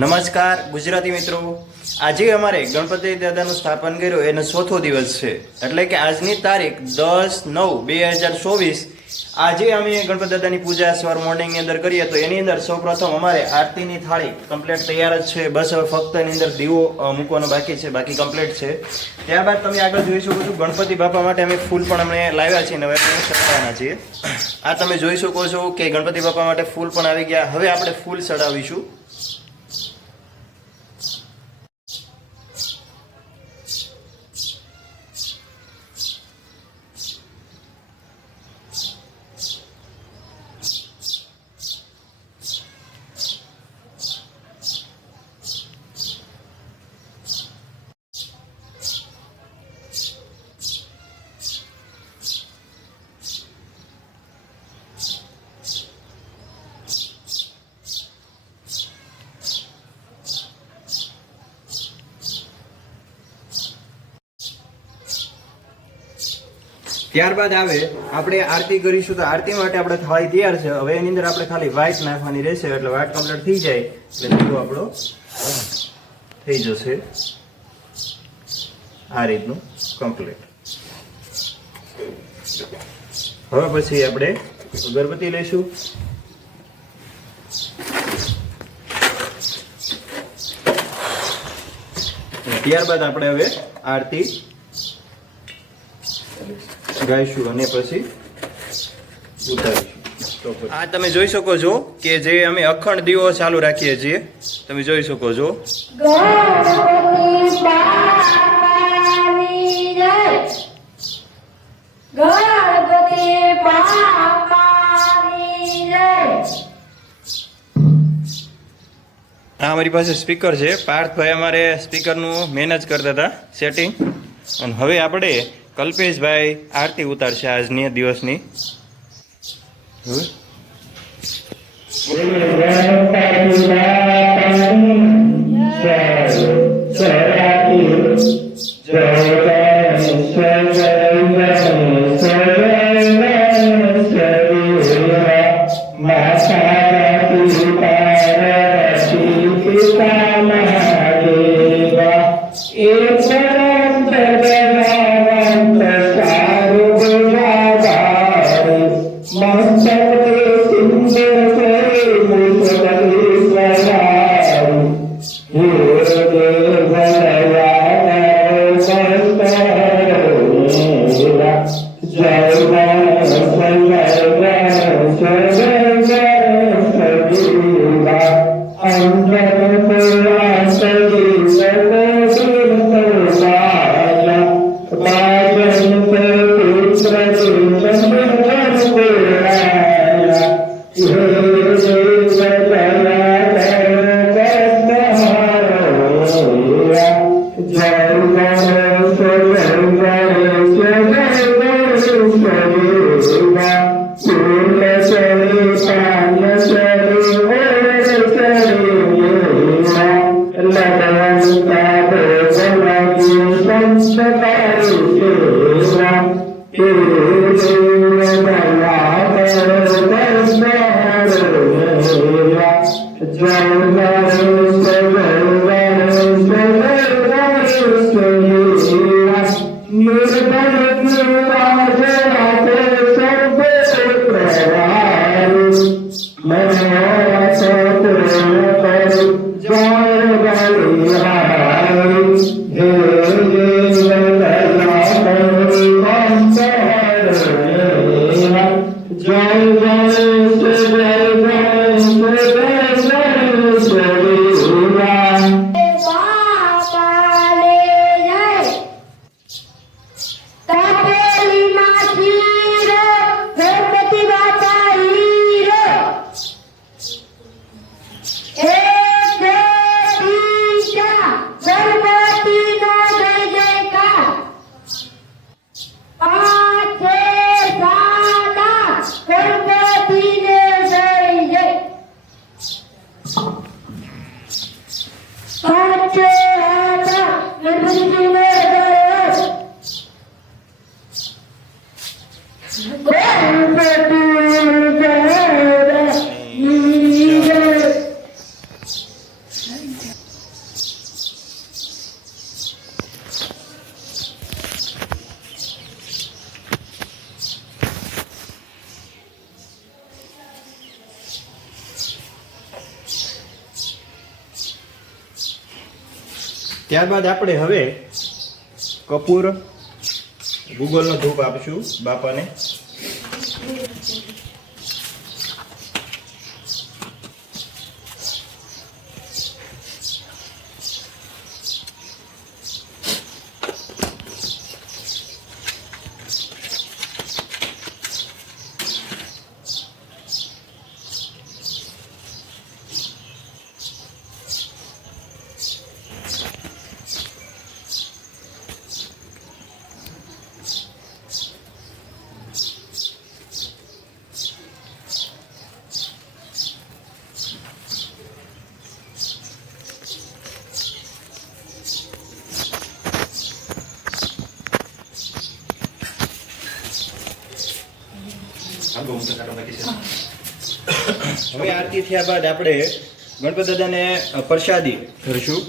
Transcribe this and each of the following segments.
નમસ્કાર ગુજરાતી મિત્રો, આજે અમારે ગણપતિ દાદાનું સ્થાપન કર્યું એનો ચોથો દિવસ છે, એટલે કે આજની તારીખ 10/9/2024. આજે અમે ગણપતિ દાદાની પૂજા સવાર મોર્નિંગની અંદર કરીએ તો એની અંદર સૌપ્રથમ અમારે આરતીની થાળી કમ્પ્લીટ તૈયાર જ છે. બસ હવે ફક્ત એની અંદર દીવો મૂકવાનો બાકી છે, બાકી કમ્પ્લીટ છે. ત્યારબાદ તમે આગળ જોઈ શકો છો ગણપતિ બાપા માટે અમે ફૂલ પણ અમે લાવ્યા છીએ, હવે અમે ચડાવવાના છીએ. આ તમે જોઈ શકો છો કે ગણપતિ બાપા માટે ફૂલ પણ આવી ગયા. હવે આપણે ફૂલ ચડાવીશું. ત્યારબાદ આવે આપણે આરતી કરીશું. તો આરતી માટે આપણે થાળી તૈયાર છે. હવે એની અંદર આપણે ખાલી વ્હાઈટ નાખવાની રહેશે, એટલે વ્હાઈટ કમ્પ્લીટ થઈ જાય એટલે દીવો આપણો થઈ જશે આ રીતનું કમ્પ્લીટ. હવે પછી આપણે અગરબત્તી લઈશું. ત્યારબાદ આપણે હવે આરતી ગાઈશું અને પછી ઉતારીશું. આ તમે જોઈ શકો છો કે જે અમે અખંડ દીવો ચાલુ રાખીએ છીએ, તમે જોઈ શકો છો. આ અમારી પાસે સ્પીકર છે. પાર્થભાઈ અમારે સ્પીકરનું મેનેજ કરતા હતા સેટિંગ, અને હવે આપણે કલ્પેશભાઈ આરતી ઉતારશે આજની દિવસની. ત્યારબાદ આપણે હવે કપૂર ગૂગલનો ધૂપ આપશું બાપાને. હવે આરતી થયા બાદ આપણે ગણપત દાદાને પ્રસાદી ધરશું.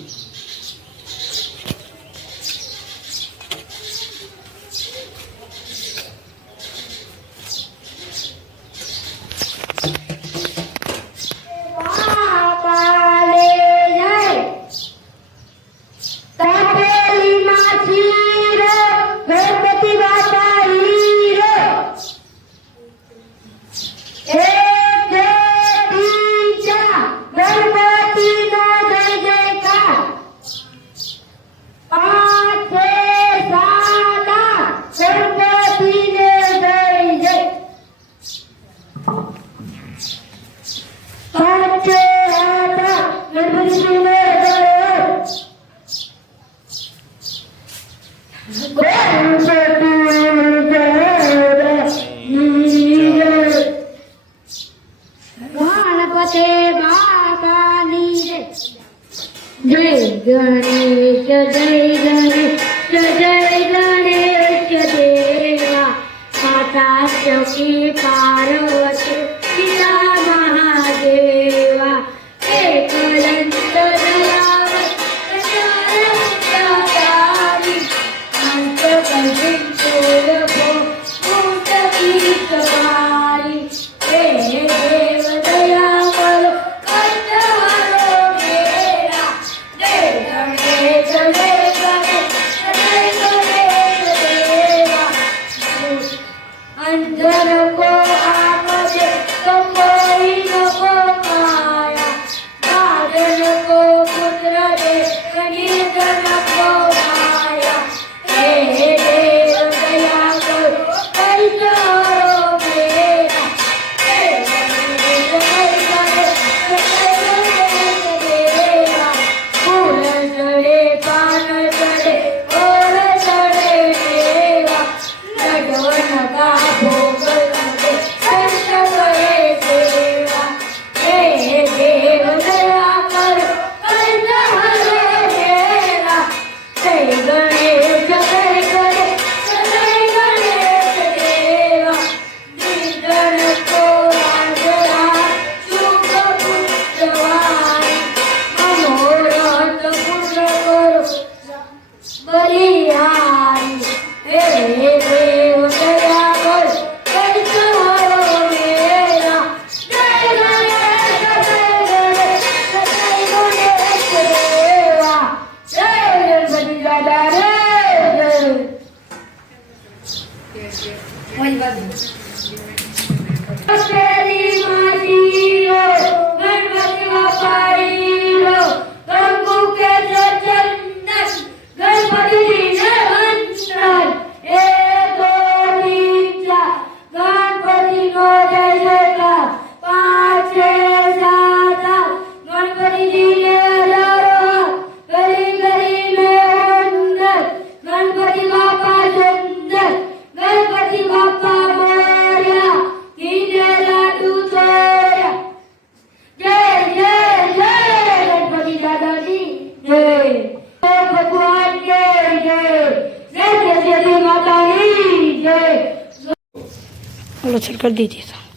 कर दीजिए था।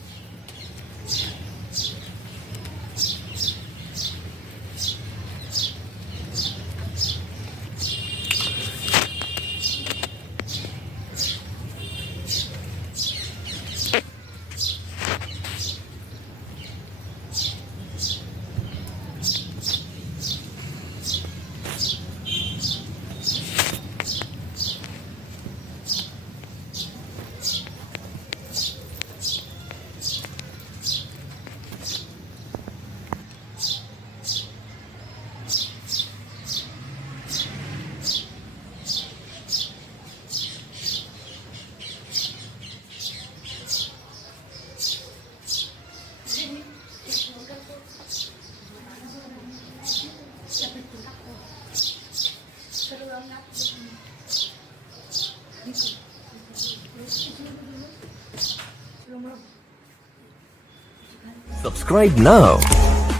Subscribe now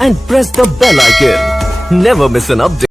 and press the bell icon. Never miss an update.